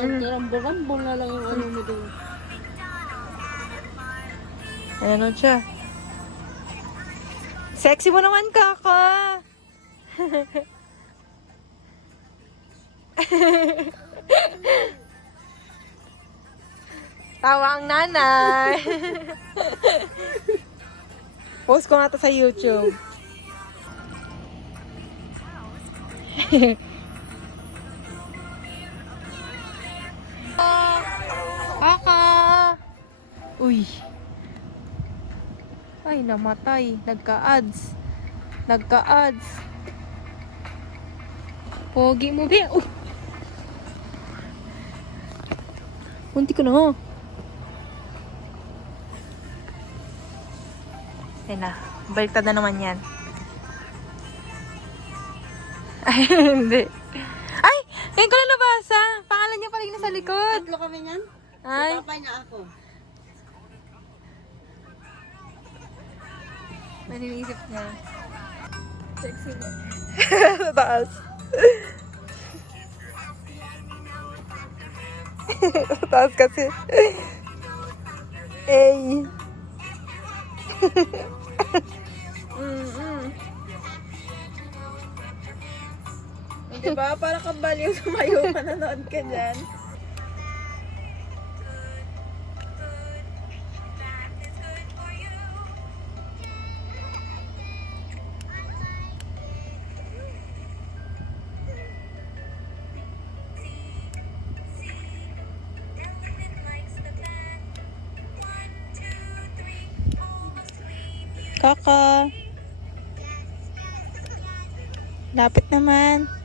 Rambo-rambo na lang yung ano mo doon. Ayan o siya. Sexy mo naman, Kaka! Tawa ang nanay. Post ko nga to sa YouTube. Kaka! Uy! Ay, namatay. Nagka-ads. Nagka-ads. Pogi mo, be. Uy! Munti ko na. Ayun na. Baliktad na naman yan. Ay, hindi. Ay! Ngayon ko lang nabasa. Pangalan niya pala yung nasa likod. Tatlo kami niyan. Ay. Si Papay na ako. Maninisip niya. Sexy mo. Sa taas. Sa taas kasi. Ay. Diba? Para kabaliw tumayo ka, nanood ka dyan. Kaka. Lapit naman.